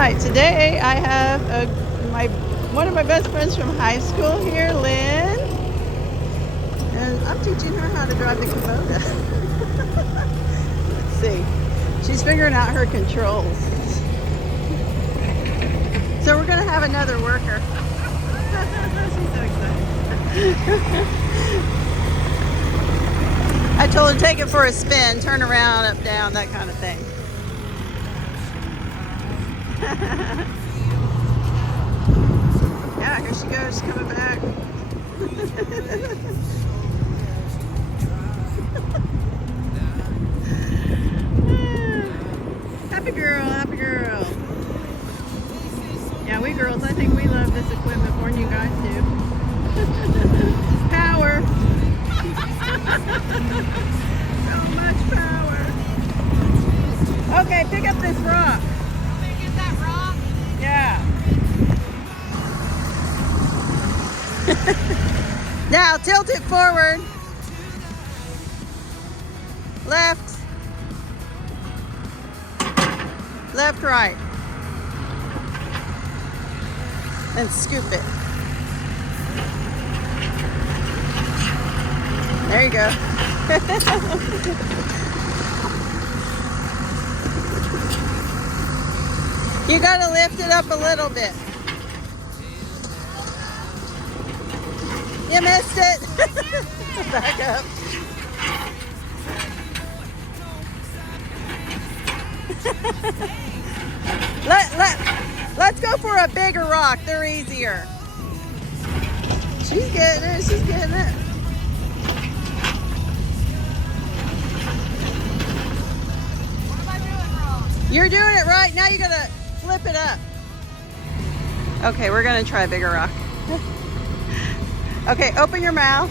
right, today I have one of my best friends from high school here, Lynn, and I'm teaching her how to drive the Kubota. Let's see, she's figuring out her controls. So we're gonna have another worker. She's so excited. I told her take it for a spin, turn around, up, down, that kind of thing. Yeah, here she goes, coming back. Happy girl, happy girl. Yeah, we girls, I think we love this equipment more than you guys do. Power. So much power. Okay, pick up this rock. Get that rock? Yeah. Now tilt it forward. Left. Left, right. And scoop it. There you go. You gotta lift it up a little bit. You missed it. Back up. Let's go for a bigger rock. They're easier. She's getting it. She's getting it. What am I doing wrong? You're doing it right. Now you gotta flip it up. Okay, we're gonna try a bigger rock. Okay, open your mouth.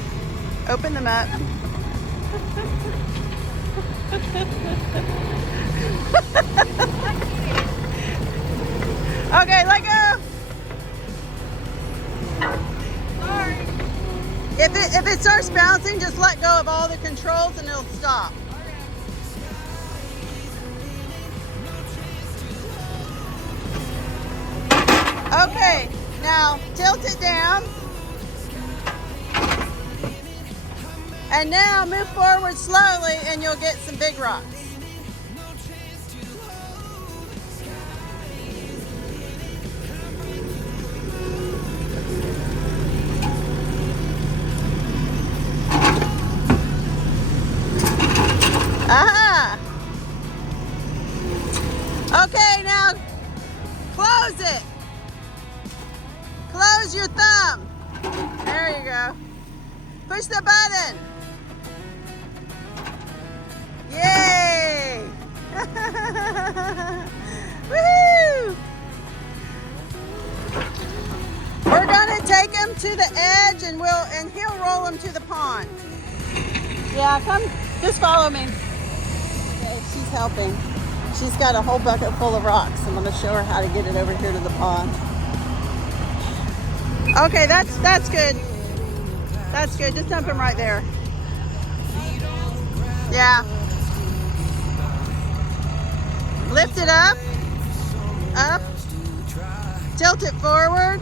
Open them up. Okay, let go. Sorry. If it starts bouncing, just let go of all the controls and it'll stop. Okay, now tilt it down. And now move forward slowly and you'll get some big rocks. Aha! Okay, now close it. Close your thumb. There you go. Push the button. Yay! Woohoo! We're gonna take him to the edge and he'll roll him to the pond. Yeah, come, just follow me. Okay, she's helping. She's got a whole bucket full of rocks. I'm gonna show her how to get it over here to the pond. Okay, that's good. That's good. Just dump him right there. Yeah. Lift it up. Up. Tilt it forward.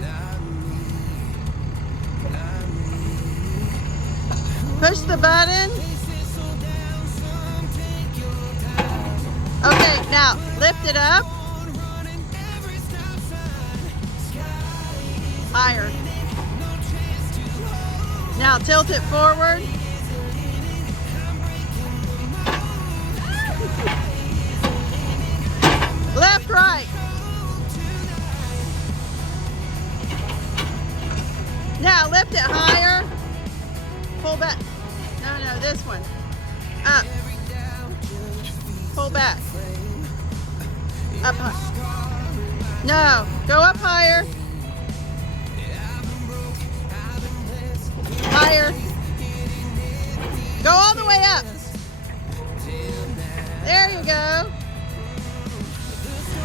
Push the button. Okay, now lift it up. Higher. Now tilt it forward. Left, right. Now lift it higher. Pull back. No, this one. Up. Pull back. Up high. No, go up higher. Higher. Go all the way up. There you go.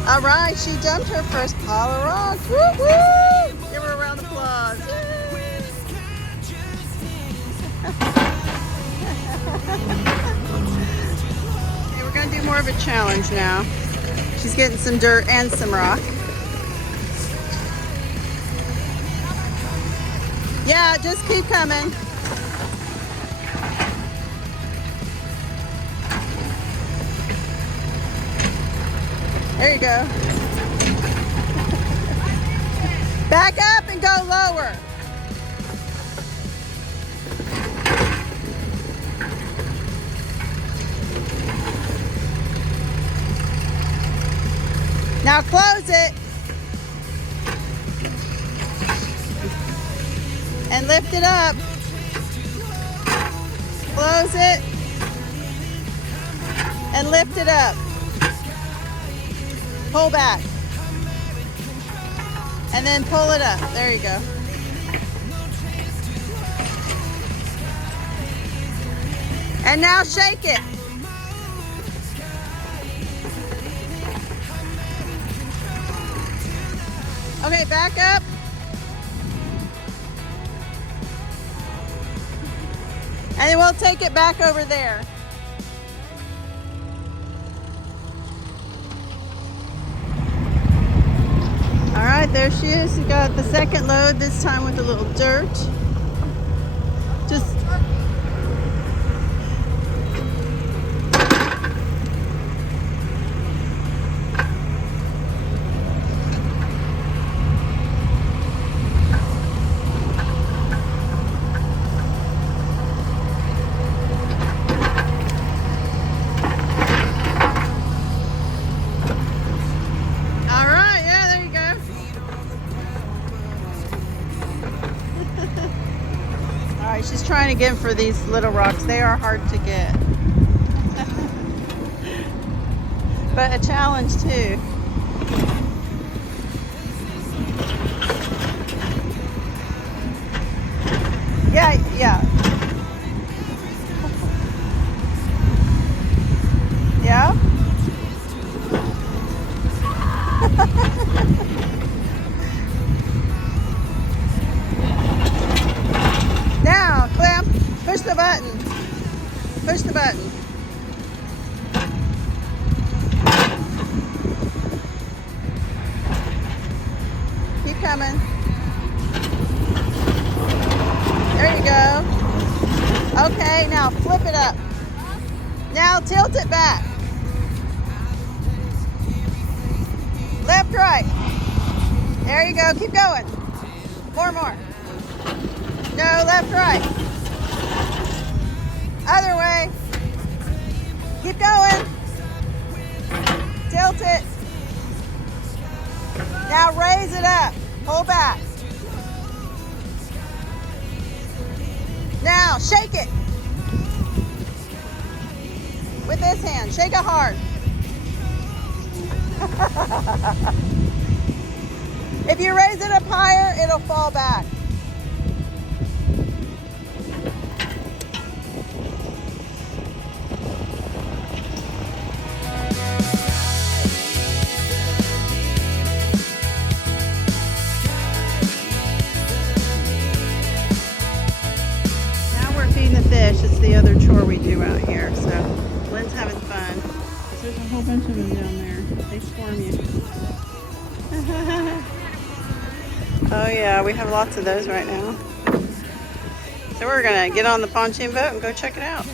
All right, she dumped her first pile of rocks. Woo woo! Give her a round of applause. Okay, we're gonna do more of a challenge now. She's getting some dirt and some rock. Yeah, just keep coming. There you go. Back up and go lower. Now close it. And lift it up. Close it. And lift it up. Pull back. And then pull it up. There you go. And now shake it. Okay, back up. And then we'll take it back over there. All right, there she is. She got the second load, this time with a little dirt. Just she's trying again for these little rocks. They are hard to get. But a challenge too. Yeah, yeah. Yeah? Now, Clem, push the button. Push the button. Keep coming. There you go. Okay, now flip it up. Now tilt it back. Left, right. There you go. Keep going. More. No, left, right. Other way. Keep going. Tilt it. Now raise it up. Pull back. Now shake it. With this hand. Shake it hard. If you raise it up higher, it'll fall back. Now we're feeding the fish. It's the other chore we do out here. So Lynn's having fun. There's a whole bunch of them down there. They swarm you. Oh yeah, we have lots of those right now. So we're gonna get on the pontoon boat and go check it out.